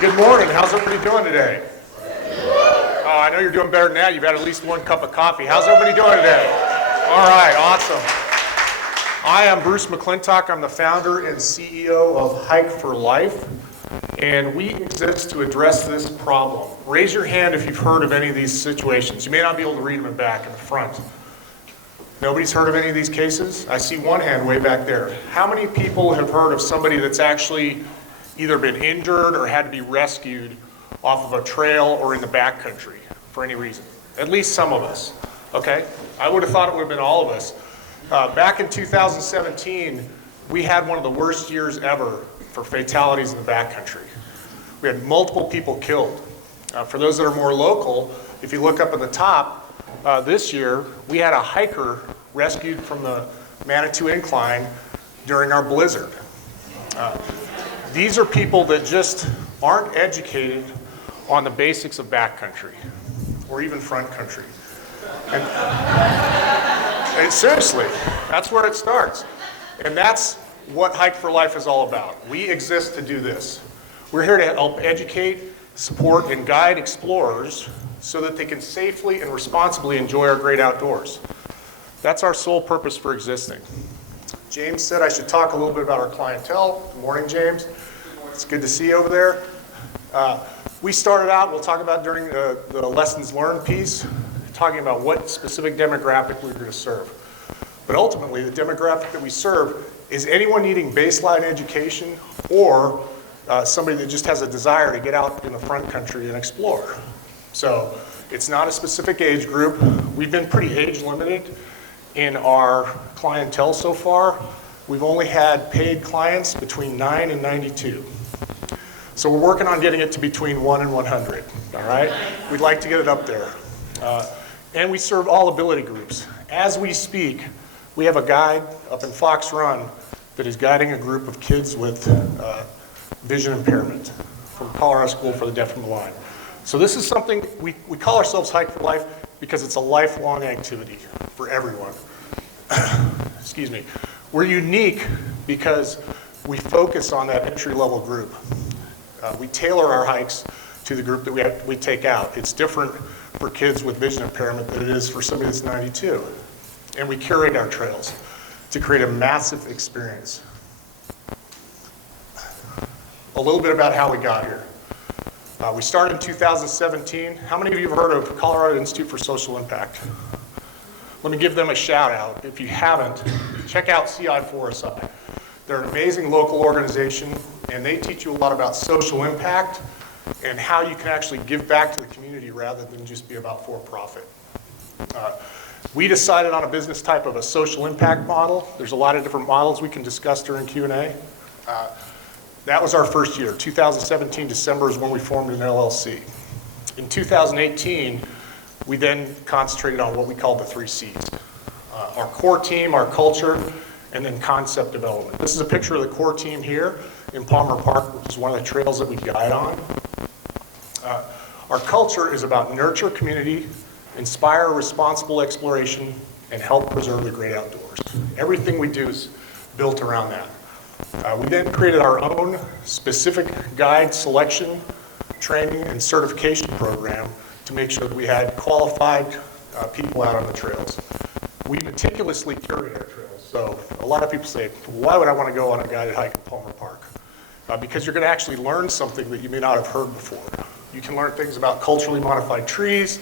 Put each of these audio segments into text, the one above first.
Good morning. How's everybody doing today? Oh, I know you're doing better than that. You've had at least one cup of coffee. How's everybody doing today? All right, awesome. I am Bruce McClintock. I'm the founder and CEO of Hike for Life, and we exist to address this problem. Raise your hand if you've heard of any of these situations. You may not be able to read them in back in the front. Nobody's heard of any of these cases? I see one hand way back there. How many people have heard of somebody that's actually either been injured or had to be rescued off of a trail or in the backcountry for any reason? At least some of us, okay? I would have thought it would have been all of us. Back in 2017, we had one of the worst years ever for fatalities in the backcountry. We had multiple people killed. For those that are more local, if you look up at the top, this year, we had a hiker rescued from the Manitou Incline during our blizzard. These are people that just aren't educated on the basics of backcountry or even front country. And seriously, that's where it starts. And that's what Hike for Life is all about. We exist to do this. We're here to help educate, support, and guide explorers so that they can safely and responsibly enjoy our great outdoors. That's our sole purpose for existing. James said I should talk a little bit about our clientele. Good morning, James. It's good to see you over there. We started out, we'll talk about during the lessons learned piece, talking about what specific demographic we're going to serve. But ultimately, the demographic that we serve is anyone needing baseline education or somebody that just has a desire to get out in the front country and explore. So it's not a specific age group. We've been pretty age limited in our clientele so far. We've only had paid clients between 9 and 92. So we're working on getting it to between 1 and 100, all right? We'd like to get it up there. And we serve all ability groups. As we speak, we have a guide up in Fox Run that is guiding a group of kids with vision impairment from Colorado School for the Deaf and Blind. So this is something, we call ourselves Hike for Life because it's a lifelong activity for everyone. Excuse me. We're unique because we focus on that entry-level group. We tailor our hikes to the group that we take out. It's different for kids with vision impairment than it is for somebody that's 92. And we curate our trails to create a massive experience. A little bit about how we got here. We started in 2017. How many of you have heard of Colorado Institute for Social Impact? Let me give them a shout out. If you haven't, check out CI4SI. They're an amazing local organization, and they teach you a lot about social impact and how you can actually give back to the community rather than just be about for-profit. We decided on a business type of a social impact model. There's a lot of different models we can discuss during Q&A. That was our first year. 2017 December is when we formed an LLC. In 2018, we then concentrated on what we called the 3 C's. Our core team, our culture, and then concept development. This is a picture of the core team here in Palmer Park, which is one of the trails that we guide on. Our culture is about nurture community, inspire responsible exploration, and help preserve the great outdoors. Everything we do is built around that. We then created our own specific guide selection, training, and certification program to make sure that we had qualified people out on the trails. We meticulously curate our trails. So a lot of people say, why would I want to go on a guided hike in Palmer Park? Because you're going to actually learn something that you may not have heard before. You can learn things about culturally modified trees,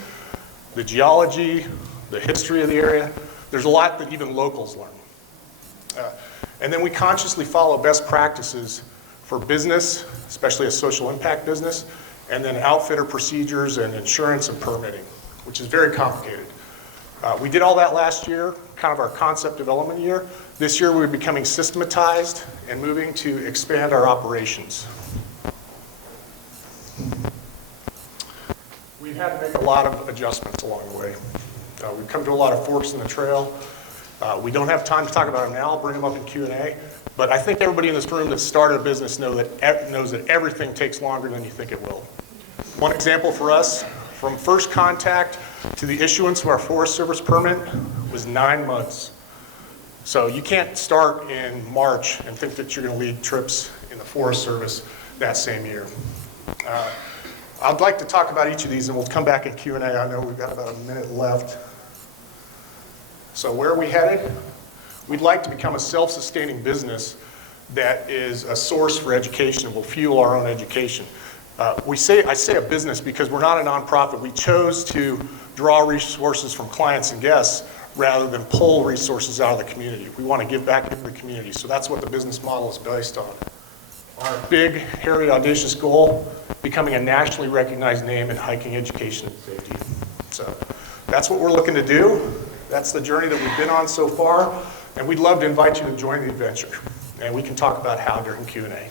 the geology, the history of the area. There's a lot that even locals learn. And then we consciously follow best practices for business, especially a social impact business, and then outfitter procedures and insurance and permitting, which is very complicated. We did all that last year, kind of our concept development year. This year we're becoming systematized and moving to expand our operations. We've had to make a lot of adjustments along the way. We've come to a lot of forks in the trail. We don't have time to talk about them now. I'll bring them up in Q&A. But I think everybody in this room that started a business knows that everything takes longer than you think it will. One example for us, from first contact to the issuance of our Forest Service permit was 9 months. So you can't start in March and think that you're going to lead trips in the Forest Service that same year. I'd like to talk about each of these, and we'll come back in Q&A. I know we've got about a minute left. So where are we headed? We'd like to become a self-sustaining business that is a source for education and will fuel our own education. I say a business because we're not a nonprofit. We chose to draw resources from clients and guests rather than pull resources out of the community. We want to give back into the community, so that's what the business model is based on. Our big, hairy, audacious goal, becoming a nationally recognized name in hiking education and safety. So that's what we're looking to do. That's the journey that we've been on so far, and we'd love to invite you to join the adventure. And we can talk about how during Q&A.